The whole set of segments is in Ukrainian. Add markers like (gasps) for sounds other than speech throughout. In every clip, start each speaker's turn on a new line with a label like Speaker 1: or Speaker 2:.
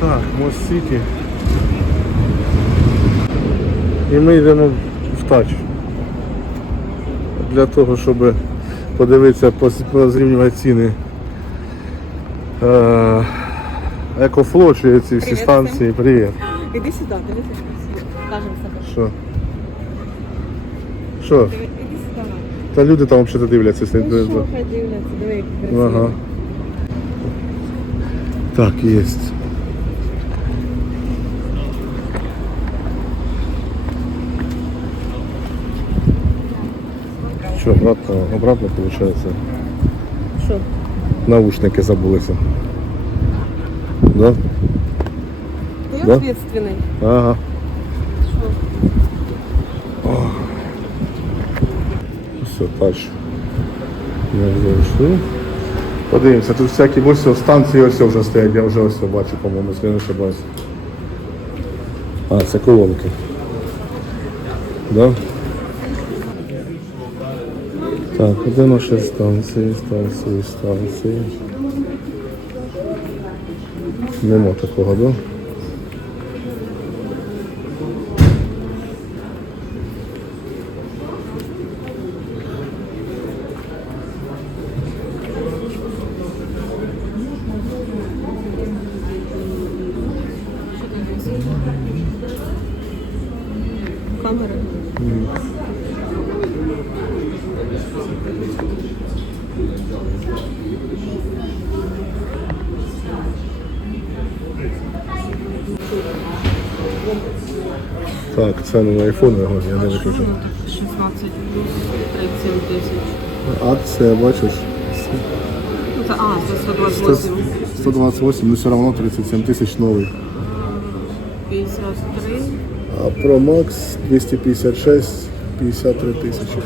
Speaker 1: Так, Мост Сіті. І ми йдемо в тач. Для того, щоб подивитися, позрівнювати ціни. Е, Екофло чи ці всі станції. Привіт. (gasps)
Speaker 2: Іди сюди, дивися. Кажемо себе.
Speaker 1: Що? Що?
Speaker 2: Іди сюди.
Speaker 1: Та люди там взагалі дивляться. якщо
Speaker 2: Ну що, хай дивляться, диви, як красиво.
Speaker 1: Ага. Так, есть. Что, обратно, обратно получается?
Speaker 2: Що?
Speaker 1: Наушники забулися. Да?
Speaker 2: Ти
Speaker 1: Да?
Speaker 2: відповідальний.
Speaker 1: Ага.
Speaker 2: Що?
Speaker 1: Все, тач. Ми зайшли. Подивимося, тут всякі ось станції ось вже стоять, я вже ось бачу, по-моєму, якщо не ошибаюсь. А, це колонки. Да? Так, де наші станції, станції, станції? Нема такого, да?
Speaker 2: Камера.
Speaker 1: Так, це на айфон його, я не виключу.
Speaker 2: 16 плюс 37 тисяч.
Speaker 1: Акція, бачиш,
Speaker 2: Ну, це, а, це 128.
Speaker 1: 128, ну все равно 37 тисяч новий.
Speaker 2: 53.
Speaker 1: А Pro Max 256, 53 тисячі.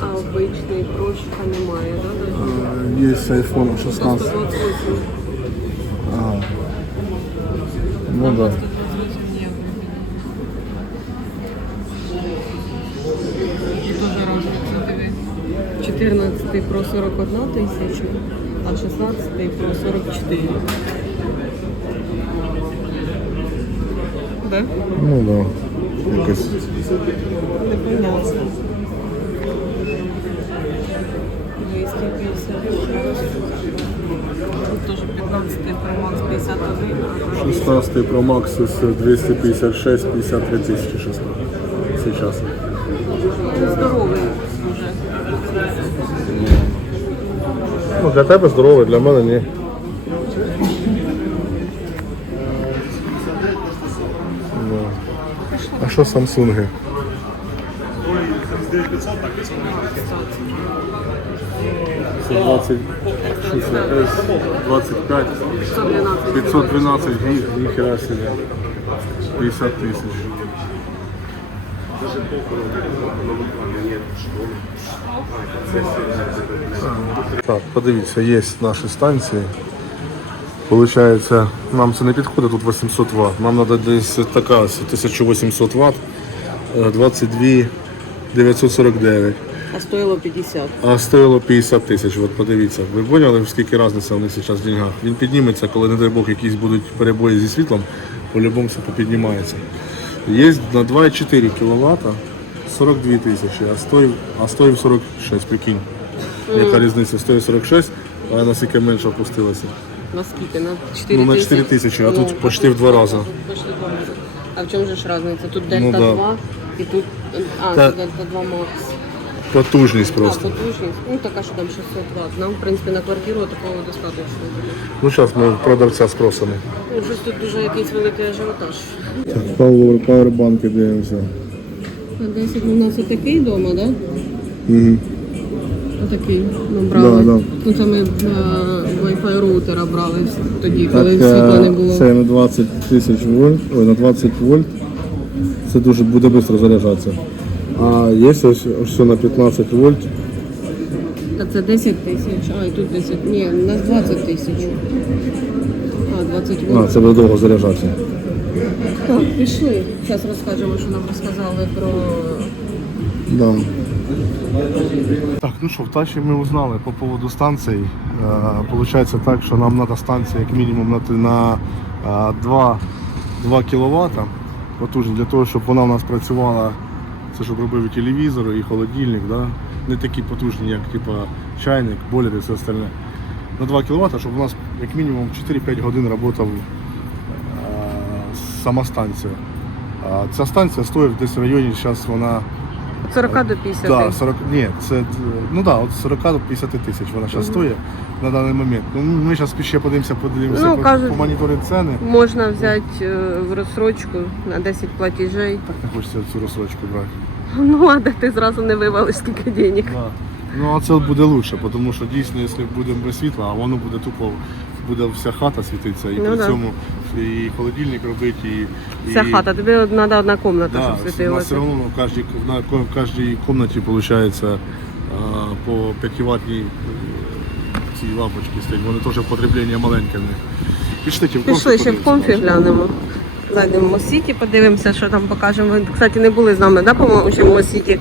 Speaker 2: А обичний прощика немає, да?
Speaker 1: А, Є iPhone 16.
Speaker 2: 128.
Speaker 1: Ага. Ну да.
Speaker 2: 14 про 41 тисячу, а 16 про 44. Да?
Speaker 1: Ну да. Якось.
Speaker 2: Непонятно. 256. Тут теж 15 Pro Max 51.
Speaker 1: 16 Pro Max з 256, 53 тисячі 16. Сейчас.
Speaker 2: Він здоровий дуже.
Speaker 1: Ну, для тебе здоровий, для мене ні. Ну. А що Samsung? Це 20, що це, S25,
Speaker 2: 112.
Speaker 1: 512 гіг, ніхера собі. 50 тисяч. Так, подивіться, є наші станції. Получається, нам це не підходить, тут 800 Вт. Нам треба десь така 1800 Вт, е, 22 949.
Speaker 2: А стоїло 50.
Speaker 1: А стоїло 50 тисяч. От подивіться. Ви поняли, скільки різниця у них зараз в деньгах? Він підніметься, коли, не дай Бог, якісь будуть перебої зі світлом, по-любому все попіднімається. Є на 2,4 кВт 42 тисячі, а стоїв, а стоїв 46, прикинь. Яка різниця? Стоїть 46, а наскільки менше опустилося.
Speaker 2: На скільки? На 4
Speaker 1: Ну, на 4 тисячі, а тут почти в два рази.
Speaker 2: Почти два рази. А в чому же ж різниця? Тут
Speaker 1: Ну,
Speaker 2: Дельта
Speaker 1: да.
Speaker 2: 2 і тут... А,
Speaker 1: Та-
Speaker 2: тут Дельта 2 Max.
Speaker 1: Потужність
Speaker 2: А,
Speaker 1: просто.
Speaker 2: потужність. Ну, така, що там 600 Вт. Нам, в принципі, на квартиру такого достатньо.
Speaker 1: Ну, зараз ми продавця спросимо.
Speaker 2: Ну, Щось тут дуже якийсь великий ажіотаж.
Speaker 1: Так, пауербанки дивимося.
Speaker 2: На 10 ну, у нас отакий вдома, так? Да?
Speaker 1: Угу.
Speaker 2: Отакий ми брали.
Speaker 1: Да, да.
Speaker 2: Ну, це ми е, Wi-Fi роутера брали тоді, коли світла не було.
Speaker 1: Це на 20 тисяч вольт, ой, на 20 вольт. Це дуже буде швидко заряджатися. А є ось, ось все на 15 вольт.
Speaker 2: Та це 10 тисяч, а і тут 10. Ні, у нас 20 тисяч. А, 20
Speaker 1: А, це буде довго заряджатися.
Speaker 2: Так, пішли. Зараз розкажемо, що нам розказали про
Speaker 1: Да. Так, ну що, в Тачі ми узнали по поводу станцій. Е, Получається так, що нам треба станція як мінімум на, т- на а, 2, 2 кВт потужні для того, щоб вона у нас працювала, це щоб робив і телевізор, і холодильник, да? не такі потужні, як типу, чайник, бойлер і все остальне. На 2 кВт, щоб у нас як мінімум 4-5 годин працював сама станція. А ця станція стоїть десь в районі, зараз вона
Speaker 2: Від 40 до 50.
Speaker 1: Да, 40, ні, це ну да, от 40 до 50 тисяч вона зараз стоїть на даний момент. Ну, ми зараз ще подивимося, подивимося
Speaker 2: Ну,
Speaker 1: по,
Speaker 2: кажуть-
Speaker 1: по моніторі ціни.
Speaker 2: Можна взяти е, в розсрочку на 10 платежей.
Speaker 1: Так не хочеться цю розсрочку брати.
Speaker 2: Ну, а де ти зразу не вивалиш скільки денег.
Speaker 1: Да. Ну а це буде краще, тому що дійсно, якщо будемо без світла, а воно буде тупо, буде вся хата світитися, і
Speaker 2: Ну,
Speaker 1: при
Speaker 2: да.
Speaker 1: цьому і холодильник робити, і,
Speaker 2: Вся
Speaker 1: і...
Speaker 2: хата, тобі треба одна кімната,
Speaker 1: Да,
Speaker 2: щоб
Speaker 1: у нас все
Speaker 2: світилося.
Speaker 1: одно в кожній, на в кожній кімнаті виходить по 5 ваттні ці лампочки стоять. Вони теж потреблення маленьке в них. Пішли, в комфі
Speaker 2: Пішли ще в
Speaker 1: подивимося.
Speaker 2: комфі глянемо. Зайдемо в Мосіті, подивимося, що там покажемо. Ви, кстати, не були з нами, да, по-моєму, ще в Мосіті.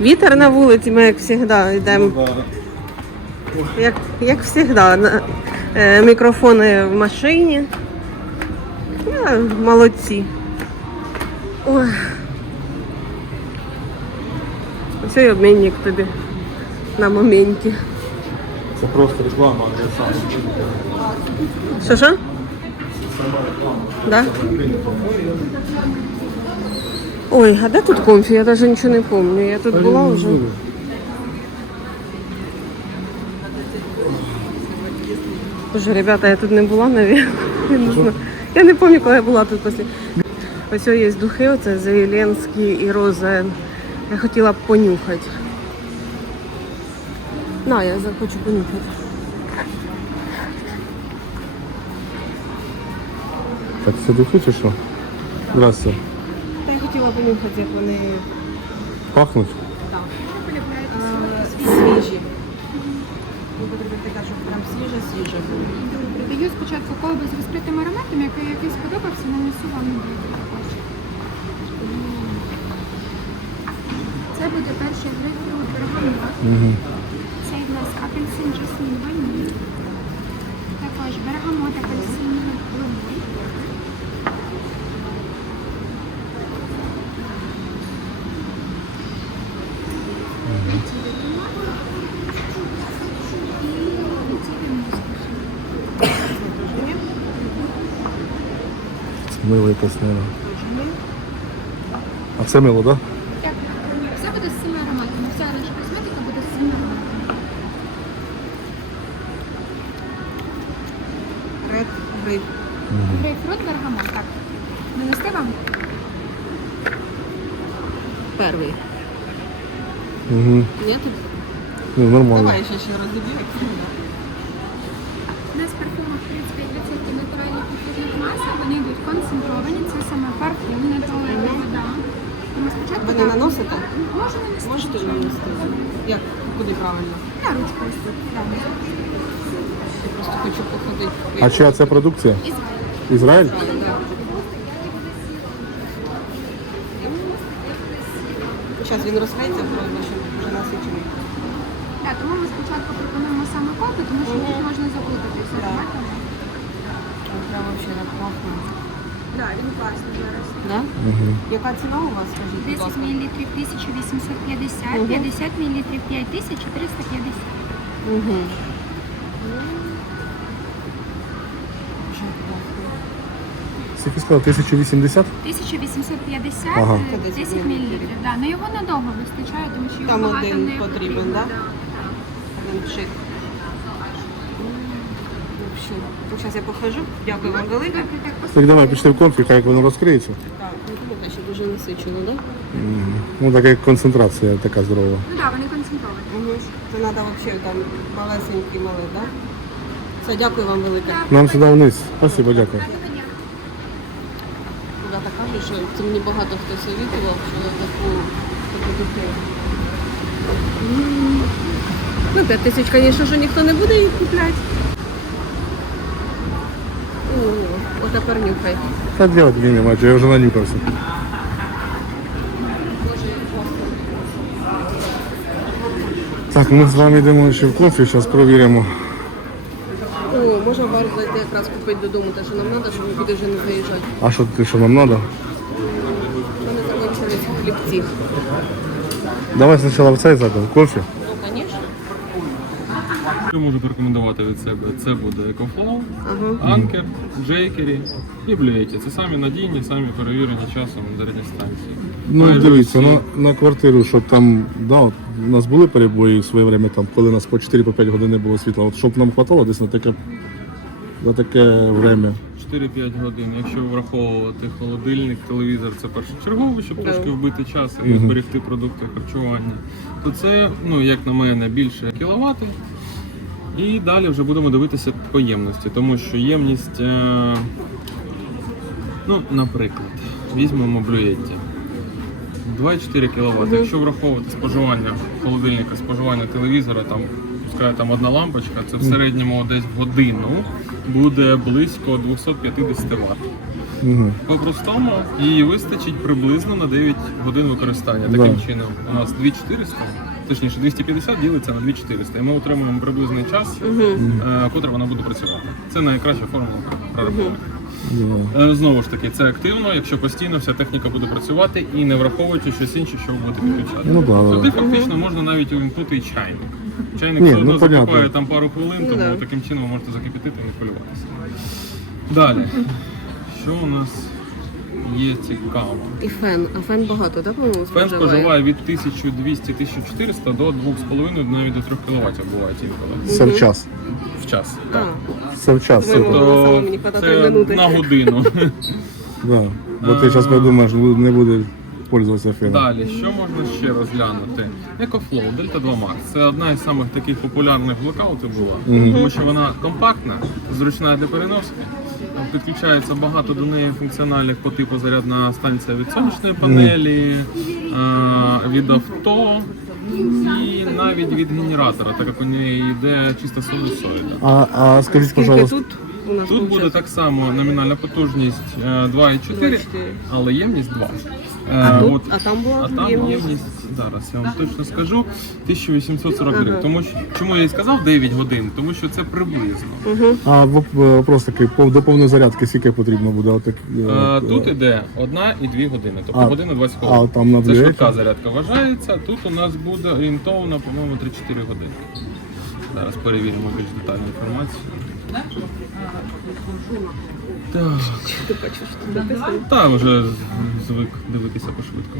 Speaker 2: Вітер на вулиці, ми як завжди йдемо.
Speaker 1: Ну.
Speaker 2: Як, як завжди, е, мікрофони в машині. Молодці. Ой. Ось і обмінник тобі на моменті.
Speaker 1: Це просто реклама, а не сам.
Speaker 2: Що що? Да? Ой, а де тут комфі? Я навіть нічого не пам'ятаю. Я тут була вже. Боже, ребята, я тут не була, навіть. Я не знаю. Я не пам'ятаю, коли я була тут після. Ось є духи, оце Зеленський і Роза. Я хотіла б понюхати. На, я захочу понюхати.
Speaker 1: Так це духи чи що? Здравствуйте.
Speaker 2: Хотіла понюхати, як вони
Speaker 1: Пахнуть?
Speaker 2: свіжі. така, щоб прям свіже-свіже було.
Speaker 3: Даю спочатку колбу з розкритим ароматом, який який сподобався, нанесу вам на блюдо також. Це буде перший грейпфрут бергамот.
Speaker 1: Угу.
Speaker 3: Це в нас апельсин, жасмін, ваніль. Також бергамот, апельсин, лимон.
Speaker 1: Мило якесь мило. А це мило, так?
Speaker 3: Так, все буде з цими ароматами. Вся наша косметика буде з цими ароматами.
Speaker 2: Ред грейп.
Speaker 3: Грейпфрут, бергамот, так. Нанести вам?
Speaker 2: Перший.
Speaker 1: Угу.
Speaker 2: Ні, тут?
Speaker 1: Ну, нормально.
Speaker 2: Давай ще ще розіб'ємо.
Speaker 3: У нас парфуми, в принципі, 20 натуральних парфумних масок, вони йдуть концентровані, це саме парфум, не туалетна вода. Тому спочатку
Speaker 2: Ви не
Speaker 3: так,
Speaker 2: наносите?
Speaker 3: можна нанести.
Speaker 2: Можете
Speaker 3: звичайно.
Speaker 2: нанести? Як? Куди правильно?
Speaker 3: На ручку ось тут. так.
Speaker 2: Я просто хочу походити.
Speaker 1: А чия це продукція?
Speaker 3: Ізраїль.
Speaker 1: Ізраїль?
Speaker 2: Зараз він розкриється, просто щоб вже насичений.
Speaker 3: Так, тому ми спочатку пропонуємо саме кофе, тому що тут можна заплутатися.
Speaker 2: Прямо взагалі так пахне.
Speaker 3: Так, він класний зараз.
Speaker 2: Да?
Speaker 1: Угу.
Speaker 2: Яка ціна у вас, скажіть,
Speaker 3: 10
Speaker 2: ласка?
Speaker 3: мл 1850, 50 мл 5350.
Speaker 2: Угу.
Speaker 1: Скільки сказав? 1080?
Speaker 3: 1850,
Speaker 1: Ага.
Speaker 3: е,
Speaker 2: 10
Speaker 3: 10 мл. Да, ну його надовго вистачає, тому що його
Speaker 2: Там
Speaker 3: багато
Speaker 2: один
Speaker 3: не
Speaker 2: потрібен, да?
Speaker 3: Да, так.
Speaker 2: Ну, зараз я похожу. Дякую вам велике.
Speaker 3: Так,
Speaker 1: Так давай пішли в комфі, хай як воно розкриється.
Speaker 2: Так, ну ще дуже насичено, так?
Speaker 1: Ну така як концентрація така здорова.
Speaker 3: Ну так, вони концентровані.
Speaker 2: Це треба взагалі там малесенькі мали, так? Все, дякую вам велике.
Speaker 1: Нам сюди вниз. Спасибо, дякую.
Speaker 3: Дня.
Speaker 2: Ребята кажуть, що це мені багато хто совітував, що я таку таку духи. Ну, 5 тисяч, звісно, що ніхто не буде їх купляти. О, от тепер нюхай.
Speaker 1: Та делать мені нема, я вже нанюхався. Так, ми з вами йдемо ще в кофі, зараз провіримо.
Speaker 2: О, може пару зайти якраз купити додому те, що нам треба, щоб ми куди вже не заїжджати.
Speaker 1: А що ти що нам треба?
Speaker 2: У мене закінчились хлібці.
Speaker 1: Давай спочатку в цей зайдемо, кофе.
Speaker 2: Ну.
Speaker 4: Що можу порекомендувати від себе? Це буде EcoFlow. Anker, Джейкері і Блюєті. Це самі надійні, самі перевірені часом зарядні станції.
Speaker 1: Ну
Speaker 4: Майже
Speaker 1: дивіться,
Speaker 4: всі.
Speaker 1: на, на квартиру, щоб там, да, от, у нас були перебої в своє время, там, коли у нас по 4-5 годин не було світла, от, щоб нам хватало десь на таке, на таке время.
Speaker 4: 4-5 годин. Якщо враховувати холодильник, телевізор це першочергово, щоб трошки вбити час і зберегти продукти харчування, то це, ну як на мене, більше кіловати. І далі вже будемо дивитися по ємності, тому що ємність, е, ну, наприклад, візьмемо блюєтті. 2,4 кВт. Якщо враховувати споживання холодильника, споживання телевізора, там пускай там одна лампочка, це в середньому десь в годину буде близько 250 Вт.
Speaker 1: Угу.
Speaker 4: По-простому її вистачить приблизно на 9 годин використання. Таким чином, у нас 2400, точніше 250 ділиться на 2400, і ми отримуємо приблизний час, е, котрий вона буде працювати. Це найкраща формула прорахунку. Е, Знову ж таки, це активно, якщо постійно вся техніка буде працювати і не враховуючи щось інше, що ви будете підключати.
Speaker 1: Ну да, да.
Speaker 4: Сюди фактично можна навіть увімкнути і чайник. Чайник
Speaker 1: Ні,
Speaker 4: все одно
Speaker 1: ну, понятно.
Speaker 4: закипає там пару хвилин,
Speaker 2: Ну,
Speaker 4: тому таким чином ви можете закипятити і не хвилюватися. Далі, що у нас є цікаво?
Speaker 2: І фен. А фен багато, так, по-моєму,
Speaker 4: Фен
Speaker 2: споживає?
Speaker 4: споживає від 1200-1400 до 2,5 навіть до 3 кВт буває інколи
Speaker 1: Це в час.
Speaker 4: в час. Так.
Speaker 1: Це в час.
Speaker 2: Три
Speaker 4: це на годину.
Speaker 1: да. Бо ти зараз подумаєш, не буде пользуватися феном.
Speaker 4: Далі, що можна ще розглянути? EcoFlow Delta 2 Max. Це одна із самих таких популярних блокаутів була, тому що вона компактна, зручна для переноски. Підключається багато до неї функціональних по типу зарядна станція від сонячної панелі, е, від авто і навіть від генератора, так як у неї йде чисто солісоїда.
Speaker 1: А, а скажіть, пожалуйста,
Speaker 2: тут у нас
Speaker 4: Тут буде так само номінальна потужність е, 2,4,
Speaker 2: 2,4.
Speaker 4: але ємність 2.
Speaker 2: А,
Speaker 4: Е,
Speaker 2: тут?
Speaker 4: от-
Speaker 2: а там була
Speaker 4: а там
Speaker 2: ємність?
Speaker 4: ємність, зараз я вам точно скажу, 1840 гривень.
Speaker 2: Ага.
Speaker 4: Тому що, чому я і сказав 9 годин? Тому що це приблизно.
Speaker 1: а воп- вопрос такий, пов- до повної зарядки скільки потрібно буде? Отак,
Speaker 4: Е, тут іде 1 і 2 години, тобто
Speaker 1: А,
Speaker 4: година 20
Speaker 1: а там на
Speaker 4: Це швидка зарядка вважається. Тут у нас буде орієнтовно, по-моєму, 3-4 години. Зараз перевіримо більш детальну інформацію. Так.
Speaker 2: Ти бачиш, тут написано.
Speaker 4: Та вже звик дивитися пошвидко.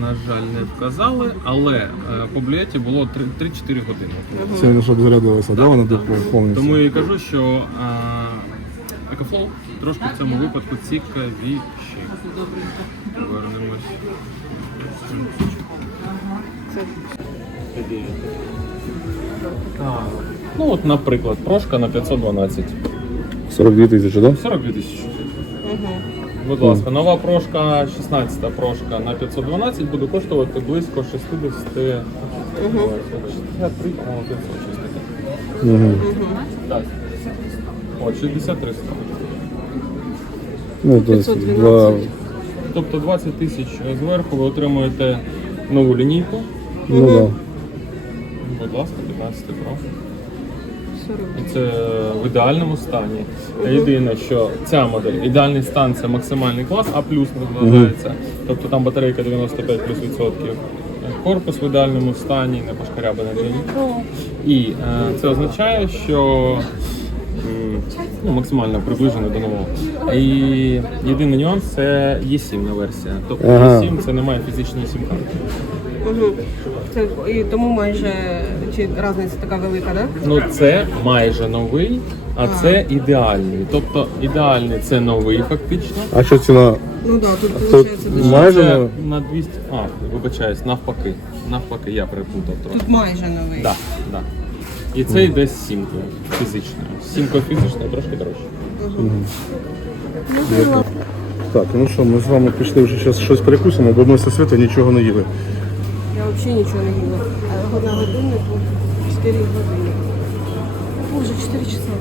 Speaker 4: На жаль, не вказали, але е, по блєті було 3 3-4 години.
Speaker 1: Це щоб зарядилося, да, воно до повністю?
Speaker 4: Тому я і кажу, що е, EcoFlow трошки в цьому випадку цікавіші. Повернемось. Ну от, наприклад, прошка на 512.
Speaker 1: 42 тисячі, так?
Speaker 4: 42 тисячі. Будь ласка, нова прошка, 16 прошка на 512 буде коштувати близько 60. 63, по-моєму, 500.
Speaker 1: Угу.
Speaker 4: Так. От, 63 100.
Speaker 1: Ну, то есть,
Speaker 2: 512.
Speaker 1: два,
Speaker 4: Тобто 20 тисяч зверху ви отримуєте нову лінійку.
Speaker 1: ну да.
Speaker 4: Будь ласка, 15 Pro. І це в ідеальному стані. Єдине, що ця модель, ідеальний стан це максимальний клас, А плюс називається. Тобто там батарейка 95 плюс відсотків. Корпус в ідеальному стані, не пошкарябаний для нічого. І е, це означає, що ну, максимально приближений до нового. І єдиний нюанс це Є7 версія. Тобто
Speaker 1: Ага.
Speaker 4: Є7 це немає фізичної сім-карти.
Speaker 2: Угу. Це, і тому майже чи різниця така велика, так?
Speaker 4: Ну це майже новий, а це ідеальний. Тобто ідеальний це новий фактично.
Speaker 1: А що ціна?
Speaker 2: Ну так, тут виходить дуже.
Speaker 1: Майже
Speaker 4: це на 200... А, вибачаюсь, навпаки. Навпаки, я переплутав трохи.
Speaker 2: Тут майже новий.
Speaker 4: Да, да. І це йде з сімкою фізичною. З сімкою фізичною трошки дорожче.
Speaker 1: Так, ну що, ми з вами пішли вже зараз щось перекусимо, бо ми зі світу нічого не їли.
Speaker 2: Я взагалі нічого не їла. А на годиннику 4 години. Боже, 4 часа.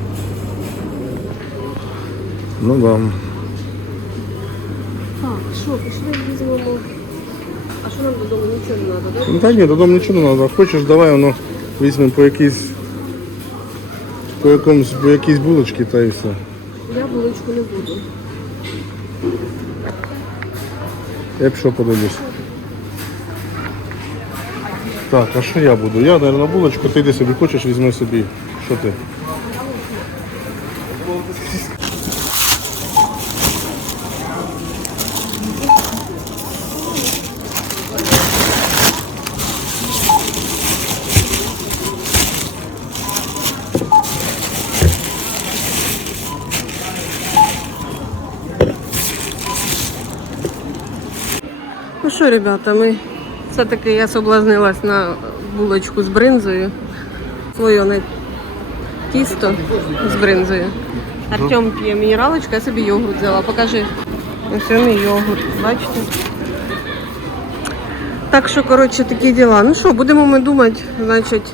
Speaker 1: Ну да.
Speaker 2: Так, що, пішли візьмемо. А що нам додому нічого не треба, так?
Speaker 1: Ну та ні, додому нічого не треба. Хочеш, давай воно візьмемо по якійсь По якомусь, по якійсь булочці та і все.
Speaker 2: Я булочку не буду.
Speaker 1: Я б що подивлюсь. Так, а що я буду? Я, мабуть, булочку, ти йди собі хочеш, візьми собі. Що ти?
Speaker 2: Ну що, ребята, ми все-таки я соблазнилась на булочку з бринзою. Слойоне тісто з бринзою. Артем п'є мінералочку, я собі йогурт взяла. Покажи. Ось він йогурт, бачите? Так що, коротше, такі діла. Ну що, будемо ми думати, значить,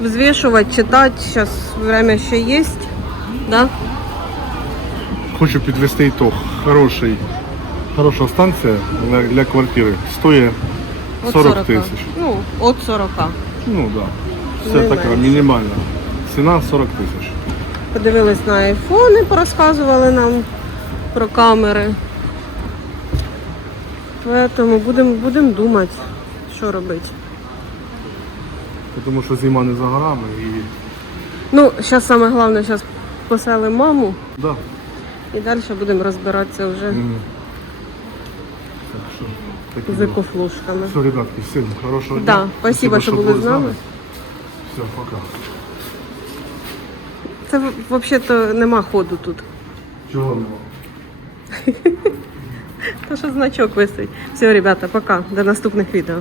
Speaker 2: взвішувати, читати. Зараз время ще є. Да?
Speaker 1: Хочу підвести ітог. Хороший, хороша станція для, для квартири. Стоїть
Speaker 2: От
Speaker 1: 40 тисяч.
Speaker 2: Ну, от 40.
Speaker 1: Ну так. Да. Все
Speaker 2: Не
Speaker 1: така
Speaker 2: менше.
Speaker 1: мінімальна. Ціна 40 тисяч.
Speaker 2: Подивились на айфони, порозказували нам про камери. Тому будемо будем думати, що робити.
Speaker 1: Тому що зима не за горами і.
Speaker 2: Ну, зараз саме головне, зараз поселимо маму
Speaker 1: Да.
Speaker 2: і далі будемо розбиратися вже
Speaker 1: Мгм. Так що, такі
Speaker 2: з екофлушками.
Speaker 1: Все, ребятки, всім хорошого
Speaker 2: Да,
Speaker 1: дня.
Speaker 2: спасибо, що були з нами.
Speaker 1: Все, пока.
Speaker 2: Це взагалі нема ходу тут.
Speaker 1: Чого нема? (laughs)
Speaker 2: То що значок висить. Все, ребята, пока. До наступних відео.